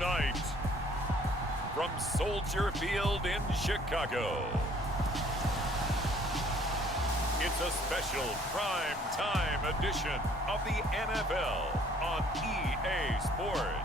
tonight, from Soldier Field in Chicago, it's a special prime time edition of the NFL on EA Sports.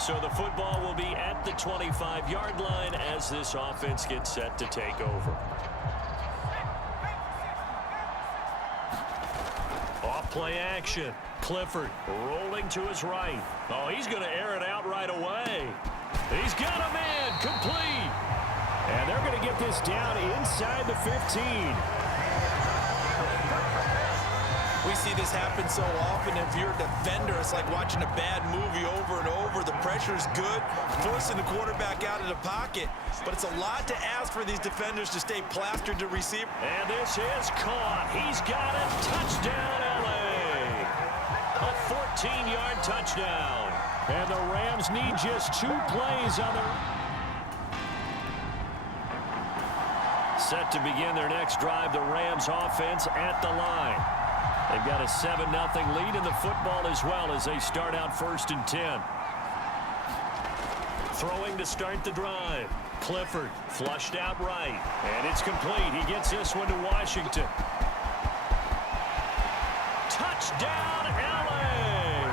So the football will be at the 25-yard line as this offense gets set to take over. Off play action. Clifford rolling to his right. Oh, he's going to air it out right away. He's got a man complete. And they're going to get this down inside the 15. We see this happen so often. If you're a defender, it's like watching a bad movie over and over. The pressure's good, forcing the quarterback out of the pocket. But it's a lot to ask for these defenders to stay plastered to receive. And this is caught. He's got it. Touchdown, L.A. A 14-yard touchdown. And the Rams need just 2 plays on their... Set to begin their next drive, the Rams offense at the line. They've got a 7-0 lead in the football as well as they start out 1st and 10. Throwing to start the drive. Clifford flushed out right. And it's complete. He gets this one to Washington. Touchdown, L.A.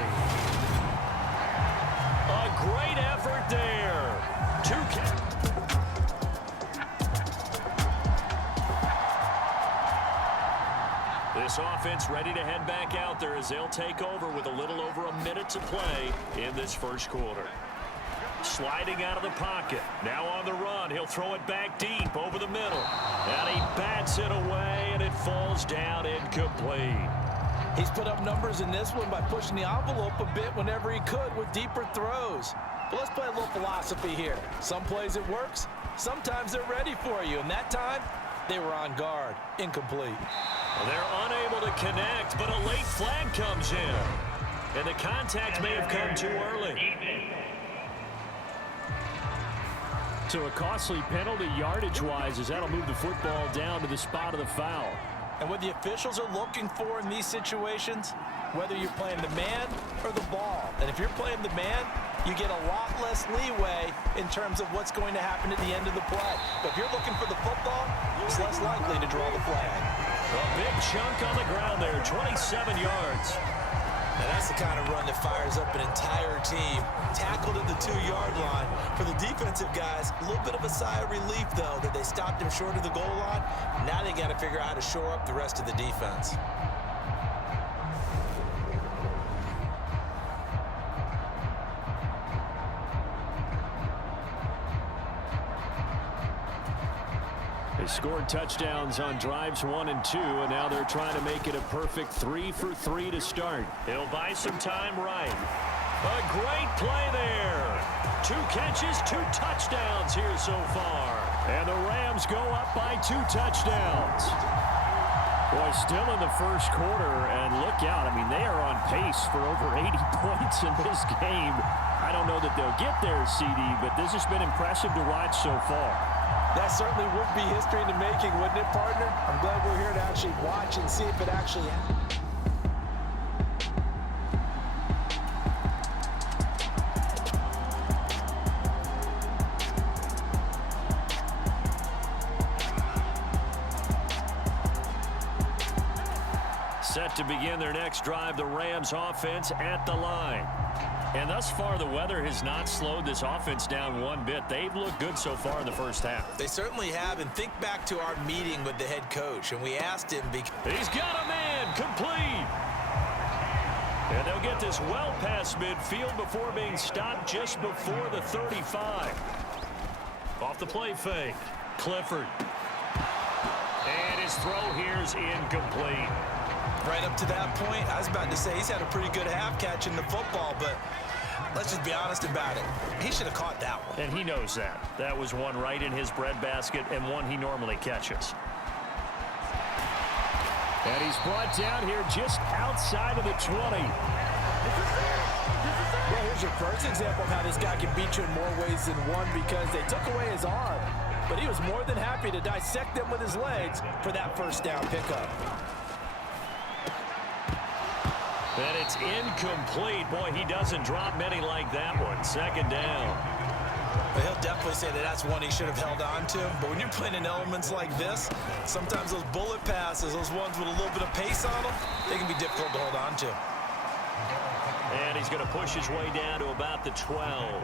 A great effort there. 2 This offense ready to head back out there as they'll take over with a little over a minute to play in this first quarter. Sliding out of the pocket. Now on the run. He'll throw it back deep over the middle. And he bats it away, and it falls down incomplete. He's put up numbers in this one by pushing the envelope a bit whenever he could with deeper throws. But let's play a little philosophy here. Some plays it works. Sometimes they're ready for you. And that time, they were on guard. Incomplete. They're unable to connect, but a late flag comes in. And the contact may have come too early. So a costly penalty yardage-wise as that'll move the football down to the spot of the foul. And what the officials are looking for in these situations, whether you're playing the man or the ball. And if you're playing the man, you get a lot less leeway in terms of what's going to happen at the end of the play. But if you're looking for the football, it's less likely to draw the flag. A big chunk on the ground there, 27 yards. And that's the kind of run that fires up an entire team. Tackled at the 2-yard line. For the defensive guys, a little bit of a sigh of relief, though, that they stopped him short of the goal line. Now they got to figure out how to shore up the rest of the defense. They scored touchdowns on drives 1 and 2, and now they're trying to make it a perfect 3 for 3 to start. He'll buy some time right. A great play there. 2 catches, 2 touchdowns here so far. And the Rams go up by 2 touchdowns. Boy, still in the first quarter, and look out. I mean, they are on pace for over 80 points in this game. I don't know that they'll get there, CD, but this has been impressive to watch so far. That certainly would be history in the making, wouldn't it, partner? I'm glad we're here to actually watch and see if it actually happens. Set to begin their next drive, the Rams offense at the line. And thus far, the weather has not slowed this offense down one bit. They've looked good so far in the first half. They certainly have, and think back to our meeting with the head coach, and we asked him... He's got a man complete! And they'll get this well past midfield before being stopped just before the 35. Off the play fake, Clifford. And his throw here's incomplete. Right up to that point, I was about to say he's had a pretty good half catching the football, but let's just be honest about it. He should have caught that one. And he knows that. That was one right in his breadbasket and one he normally catches. And he's brought down here just outside of the 20. Well, here's your first example of how this guy can beat you in more ways than one, because they took away his arm, but he was more than happy to dissect them with his legs for that first down pickup. And it's incomplete. Boy, he doesn't drop many like that one. Second down. Well, he'll definitely say that that's one he should have held on to. But when you're playing in elements like this, sometimes those bullet passes, those ones with a little bit of pace on them, they can be difficult to hold on to. And he's going to push his way down to about the 12.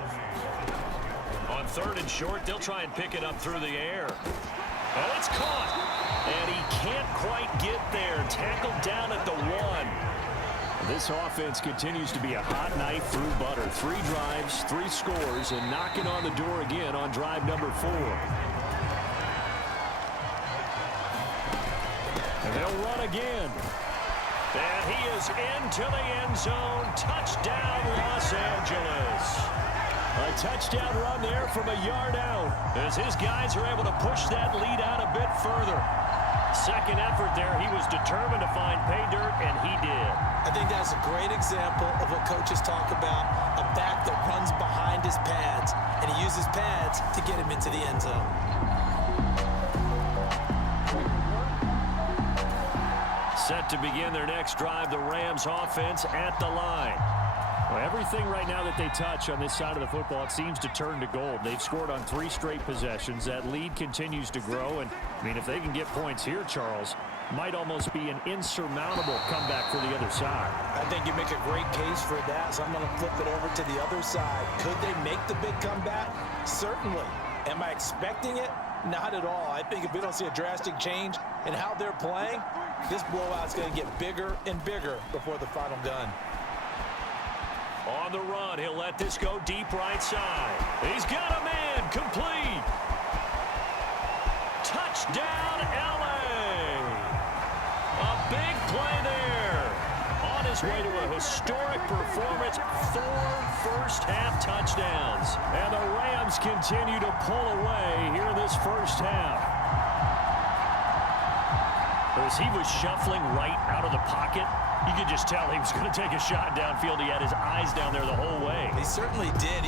On third and short, they'll try and pick it up through the air. And it's caught. And he can't quite get there. Tackled down at the 1. This offense continues to be a hot knife through butter. 3 drives, 3 scores, and knocking on the door again on drive number 4. And they'll run again. And he is into the end zone. Touchdown, Los Angeles. A touchdown run there from a yard out, as his guys are able to push that lead out a bit further. Second effort there, he was determined to find pay dirt, and he did. I think that's a great example of what coaches talk about, a back that runs behind his pads, and he uses pads to get him into the end zone. Set to begin their next drive, the Rams offense at the line. Well, everything right now that they touch on this side of the football, it seems to turn to gold. They've scored on 3 straight possessions. That lead continues to grow. And, I mean, if they can get points here, Charles, might almost be an insurmountable comeback for the other side. I think you make a great case for that, so I'm going to flip it over to the other side. Could they make the big comeback? Certainly. Am I expecting it? Not at all. I think if we don't see a drastic change in how they're playing, this blowout's going to get bigger and bigger before the final gun. On the run, he'll let this go deep right side. He's got a man, complete. Touchdown, LA. A big play there. On his way to a historic performance, 4 first-half touchdowns. And the Rams continue to pull away here in this first half. As he was shuffling right out of the pocket, you could just tell he was going to take a shot downfield. He had his eyes down there the whole way. He certainly did.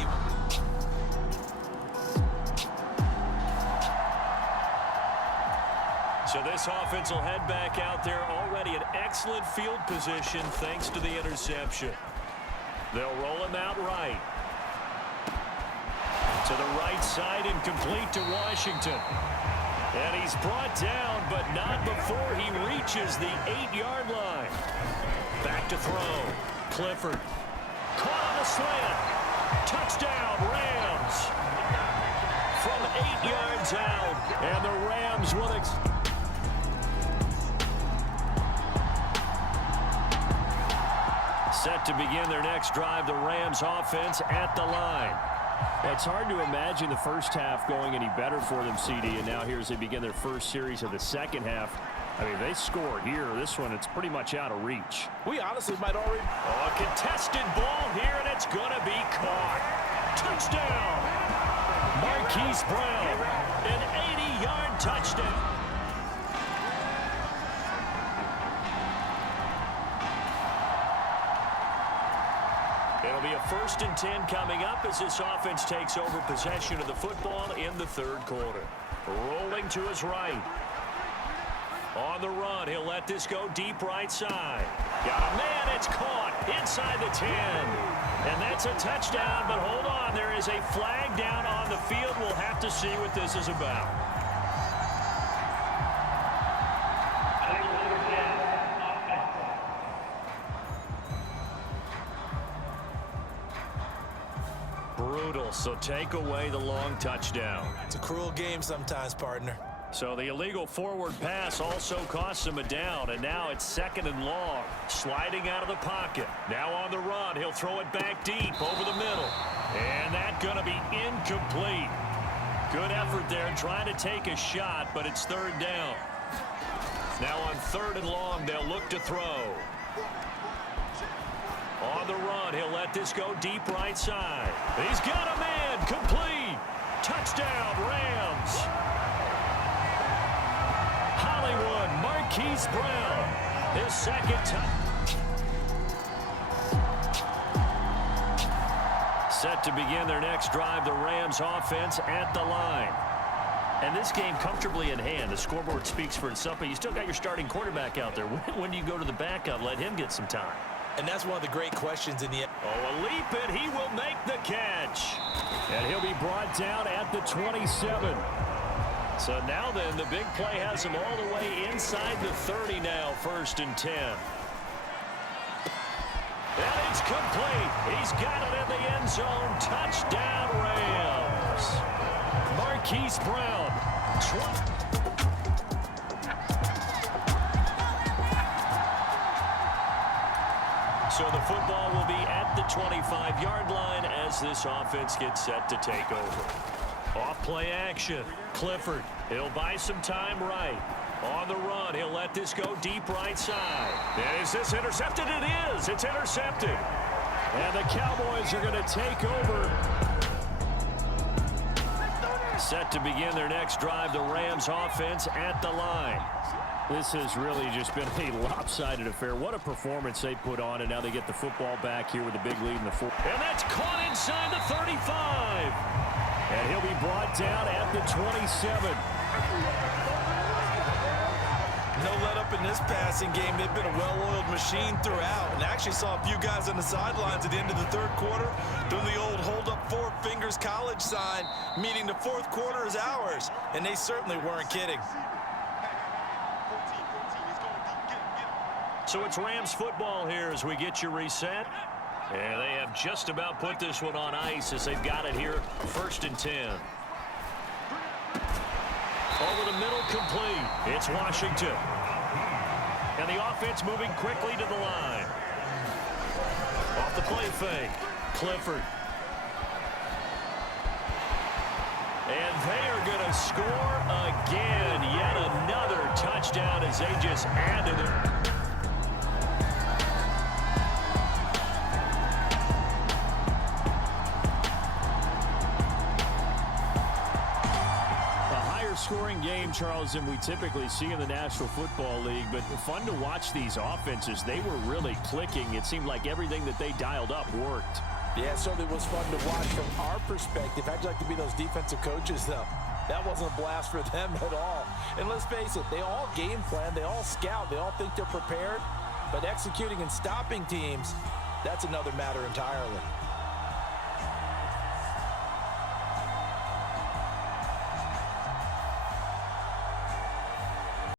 So this offense will head back out there, already in excellent field position thanks to the interception. They'll roll him out right. To the right side and complete to Washington. And he's brought down, but not before he reaches the 8-yard line. Back to throw. Clifford. Caught on the slant. Touchdown, Rams. From 8 yards out. And the Rams will... Set to begin their next drive, the Rams offense at the line. It's hard to imagine the first half going any better for them, CD, and now here as they begin their first series of the second half. I mean, they scored here. This one, it's pretty much out of reach. We honestly might already... A contested ball here, and it's going to be caught. Touchdown! Marquise Brown, an 80-yard touchdown. It'll be a 1st and 10 coming up as this offense takes over possession of the football in the third quarter. Rolling to his right. On the run, he'll let this go deep right side. Got a man, it's caught inside the 10. And that's a touchdown, but hold on, there is a flag down on the field. We'll have to see what this is about. Brutal, so take away the long touchdown. It's a cruel game sometimes, partner. So the illegal forward pass also costs him a down, and now it's 2nd and long. Sliding out of the pocket. Now on the run, he'll throw it back deep over the middle. And that's going to be incomplete. Good effort there trying to take a shot, but it's 3rd down. Now on 3rd and long, they'll look to throw. On the run, he'll let this go deep right side. He's got a man. Complete. Touchdown, Rams. Hollywood, Marquise Brown. His second touchdown. Set to begin their next drive, the Rams offense at the line. And this game comfortably in hand. The scoreboard speaks for itself, but you still got your starting quarterback out there. When do you go to the backup? Let him get some time. And that's one of the great questions in the... Oh, a leap, and he will make the catch. And he'll be brought down at the 27. So now then, the big play has him all the way inside the 30 now, 1st and 10. And it's complete. He's got it in the end zone. Touchdown, Rams. Marquise Brown. So the football will be at the 25-yard line as this offense gets set to take over. Off-play action. Clifford. He'll buy some time right. On the run, he'll let this go deep right side. And is this intercepted? It is. It's intercepted. And the Cowboys are going to take over. Set to begin their next drive, the Rams offense at the line. This has really just been a lopsided affair. What a performance they put on, and now they get the football back here with a big lead in the 4th. And that's caught inside the 35. And he'll be brought down at the 27. No let up in this passing game. They've been a well-oiled machine throughout. And actually saw a few guys on the sidelines at the end of the 3rd quarter doing the old hold up 4 fingers college sign, meaning the 4th quarter is ours. And they certainly weren't kidding. So it's Rams football here as we get you reset. And they have just about put this one on ice as they've got it here, 1st and 10. Over the middle, complete. It's Washington. And the offense moving quickly to the line. Off the play fake. Clifford. And they are going to score again. Yet another touchdown as they just add to their... Scoring game, Charles, than we typically see in the National Football League, but fun to watch these offenses. They were really clicking. It seemed like everything that they dialed up worked. Yeah, it certainly was fun to watch from our perspective. I'd like to be those defensive coaches, though. That wasn't a blast for them at all. And let's face it, they all game plan, they all scout, they all think they're prepared, but executing and stopping teams, that's another matter entirely.